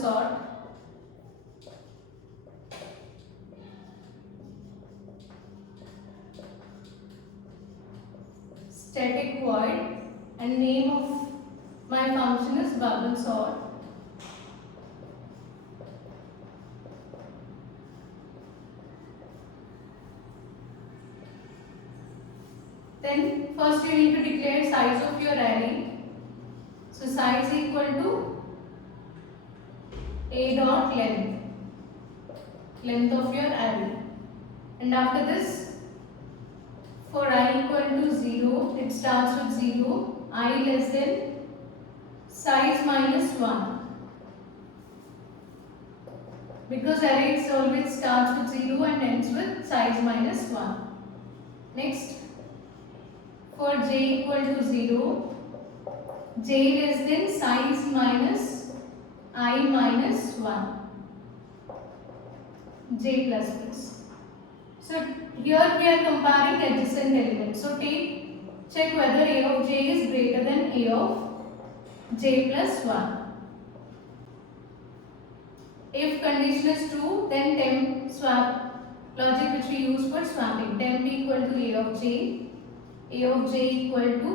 sort. Static void, and name of my function is bubble sort. Then first you need to declare size of your array. So size equal to a dot length of your array. And after this, for I equal to 0, it starts with 0, I less than size minus 1. Because array always starts with 0 and ends with size minus 1. Next, for j equal to 0, j less than size minus I minus 1, j plus plus. So here we are comparing adjacent elements. So check whether a of j is greater than a of j plus 1. If condition is true, then temp swap logic which we use for swapping. Temp equal to a of j equal to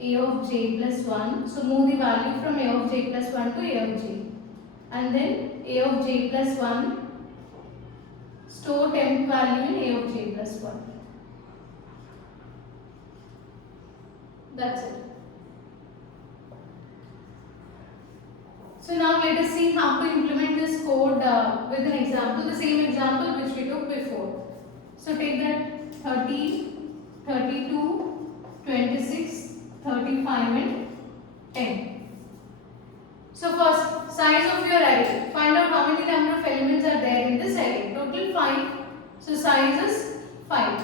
a of j plus 1. So move the value from a of j plus 1 to a of j. And then a of j plus 1, store temp value in a of j plus 1. That's it. So now let us see how to implement this code with an example, the same example which we took before. So take that 30, 32, 26, 35 and 10. So first, size of your array. Find out how many number of elements are there in this array. Total 5. So size is 5.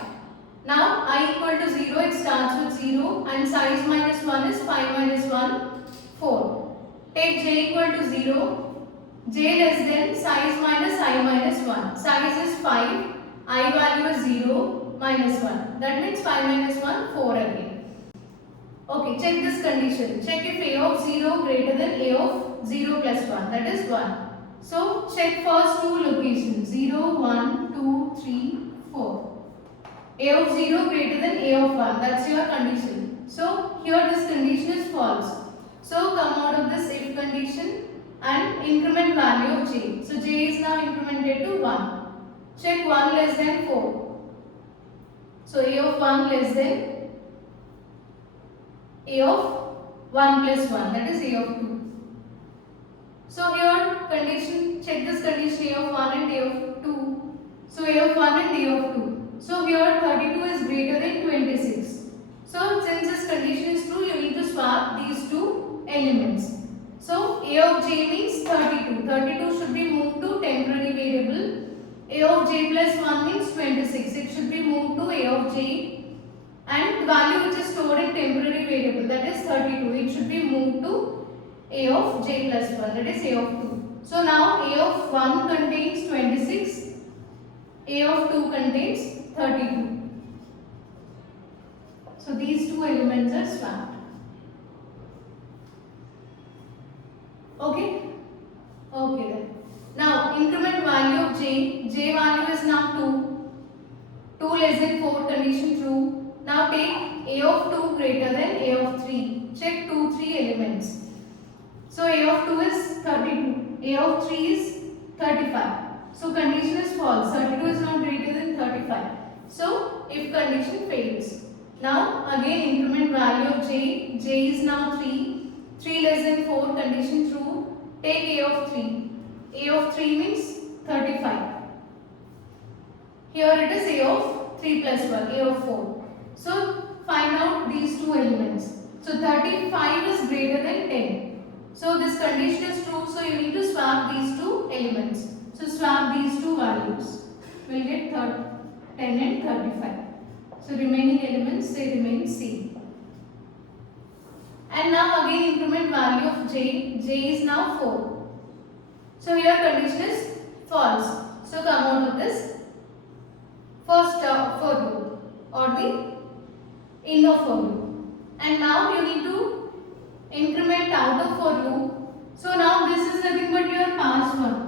Now I equal to 0, it starts with 0 and size minus 1 is 5 minus 1, 4. Take j equal to 0, j less than size minus I minus 1. Size is 5, I value is 0, minus 1. That means 5 minus 1, 4 again. Okay, check this condition. Check if a of 0 greater than a of 0 plus 1. That is 1. So check first two locations. 0, 1, 2, 3, 4. A of 0 greater than a of 1. That's your condition. So here this condition is false. So come out of this if condition and increment value of j. So j is now incremented to 1. Check 1 less than 4. So a of 1 less than a of 1 plus 1, that is a of 2. So here condition, check this condition a of 1 and a of 2. So a of 1 and a of 2. So here 32 is greater than 26. So since this condition is true, you need to swap these two elements. So a of j means 32. 32 should be moved to temporary variable. A of j plus 1 means 26. It should be moved to a of j, and value which is stored in temporary variable, that is 32. It should be moved to a of j plus 1, that is a of 2. So now a of 1 contains 26, a of 2 contains 32. So these two elements are swapped. Okay? Okay then. Now increment value of j. J value is now 2. 2 less than 4, condition true. Now take a of 2 greater than a of 3. Check 2, 3 elements. So a of 2 is 32. A of 3 is 35. So condition is false. 32 is not greater than 35. So if condition fails. Now again increment value of j. J is now 3. 3 less than 4, condition true. Take a of 3. A of 3 means 35. Here it is a of 3 plus 1, a of 4. So find out these two elements. So 35 is greater than 10. So this condition is true, so you need to swap these two elements. So swap these two values. We will get 10 and 35. So remaining elements, they remain same. And now again increment value of j. J is now 4. So here condition is false. So come out of this first for loop or the in of for loop. And now you need to increment out of for loop So now this is nothing but your pass 1.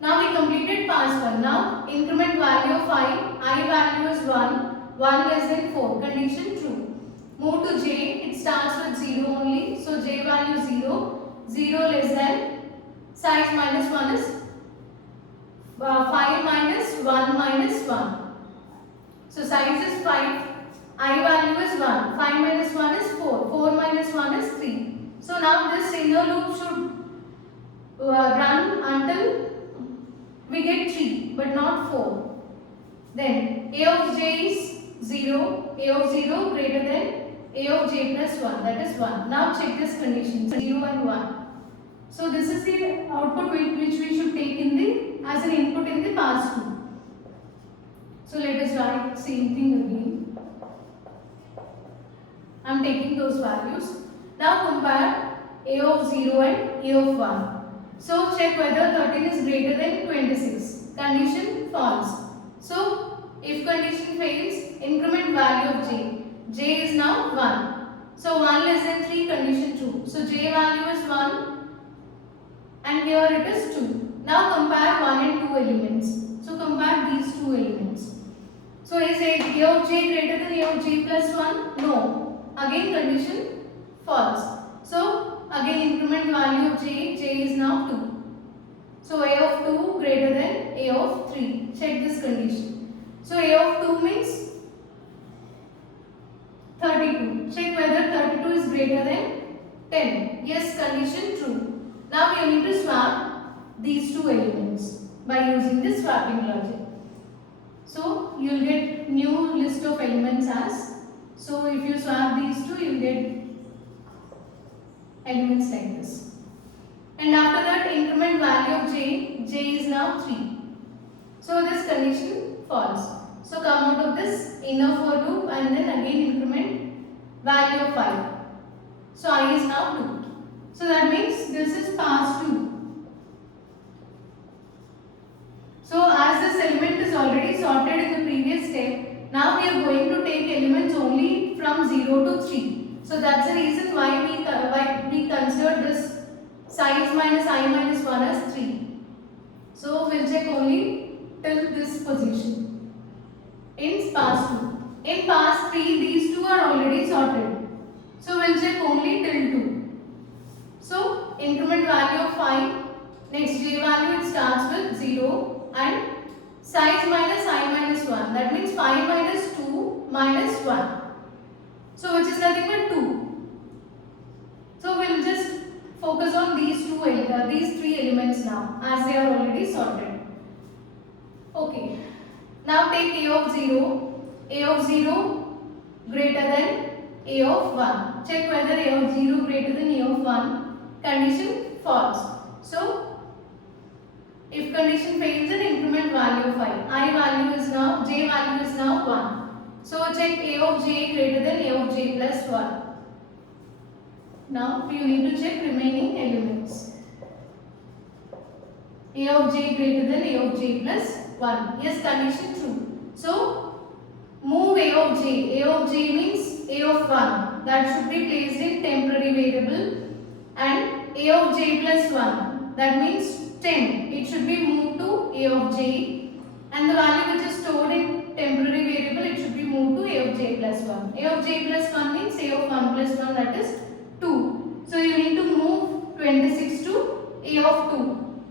Now we completed pass 1. Now increment value of I value is 1, 1 less than 4, condition true. Move to j, it starts with 0 only, so j value 0, 0 less than, size minus 1 is 5 minus 1 minus 1. So size is 5, I value is 1, 5 minus 1 is 4, 4 minus 1 is 3. So now this inner loop should run until we get 3 but not 4. Then a of j is 0, a of 0 greater than a of j plus 1, that is 1. Now check this condition, 0 and 1. So this is the output which we should take in the as an input in the pass 2. So let us write same thing again. I am taking those values. Now compare a of 0 and a of 1. So check whether 13 is greater than 26. Condition false. So if condition fails, increment value of j. J is now 1. So 1 less than 3, condition true. So j value is 1 and here it is 2. Now compare 1 and 2 elements. So compare these two elements. So is a of j greater than a of j plus 1? No. Again condition false. So again increment value of j is now 2. So a of 2 greater than a of 3. Check this condition. So a of 2 means 32. Check whether 32 is greater than 10. Yes, condition true. Now you need to swap these two elements by using this swapping logic. So you will get new list of elements as. So if you swap these two, you will get elements like this. And after that increment value of j is now 3. So this condition false. So come out of this inner for loop and then again increment value of 5. So I is now 2. So that means this is pass 2. So as this element is already sorted in the previous step, now we are going to take elements only from 0 to 3. So that's the reason why we consider this size minus I minus 1 as 3. So we'll check only till this position in pass 2. In pass 3, these two are already sorted. So we'll check only till 2. So increment value of 5, next j value it starts with 0 and size minus I minus 1. That means 5 minus 2 minus 1. So which is nothing but 2. So we'll just focus on these three elements now as they are already sorted. Okay. Now take a of 0. A of 0 greater than a of 1. Check whether a of 0 greater than a of 1. Condition false. So if condition fails, then increment value of I value is now, j value is now 1. So check a of j greater than a of j plus 1. Now you need to check remaining elements. A of j greater than a of j plus 1. Yes, condition true. So move a of j. A of j means a of 1. That should be placed in temporary variable. And a of j plus 1. That means 10. It should be moved to a of j. And the value which is stored in temporary variable, it should be moved to a of j plus 1. A of j plus 1 means a of 1 plus 1, that is 2. So you need to move 26 to a of 2.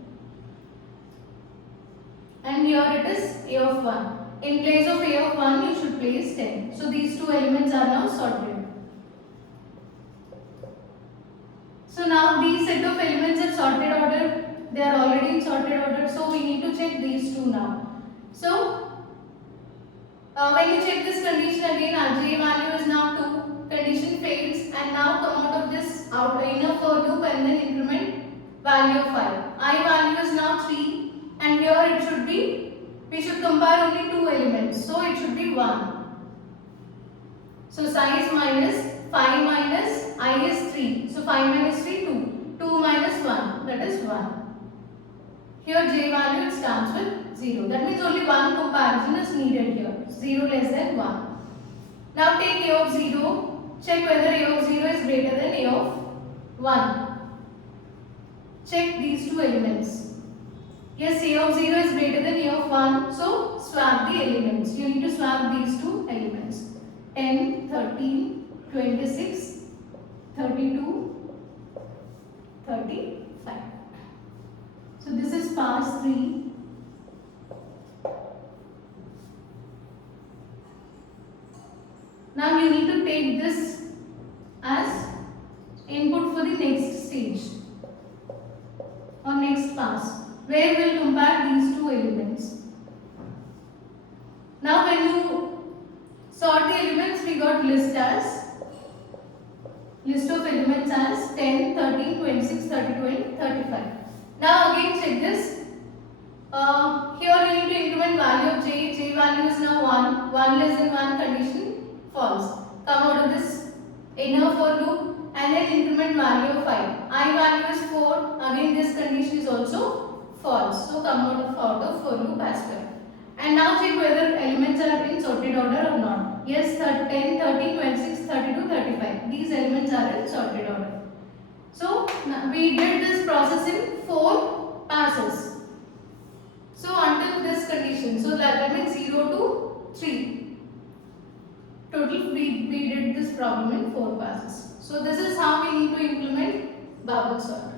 And here it is a of 1. In place of a of 1, you should place 10. So these two elements are now sorted. So now these set of elements are sorted order. They are already in sorted order. So we need to check these two now. So when you check this condition again, our j value is now 2. Condition fails and now come out of this inner for loop and then increment value of 5. I value is now 3 and here it should be, we should compare only two elements. So it should be 1. So size minus 5 minus I is 3. So 5 minus 3, 2. 2 minus 1, that is 1. Here j value it starts with 0. That means only one comparison is needed here. 0 less than 1. Now take a of 0. check whether a of 0 is greater than a of 1. Check these two elements. Yes, a of 0 is greater than a of 1. So swap the elements. You need to swap these two elements. 10, 13, 26, 32, 35. So this is pass 3. Now you need to take this as input for the next stage or next pass, where we'll compare these two elements. Now when you sort the elements, we got list of elements as 10, 13, 26, 32 and 35. Now again check this. Here we need to increment value of j. J value is now 1. 1 less than 1 condition false. Come out of this inner for loop and then increment value of 5. I value is 4. Again this condition is also false. So come out of for loop as well. And now check whether elements are in sorted order or not. Yes, 10, 13, 26, 32, 35. These elements are in sorted order. So we did this process in 4 passes. So until this condition, so that means 0 to 3. Total we did this problem in 4 passes. So this is how we need to implement bubble sort.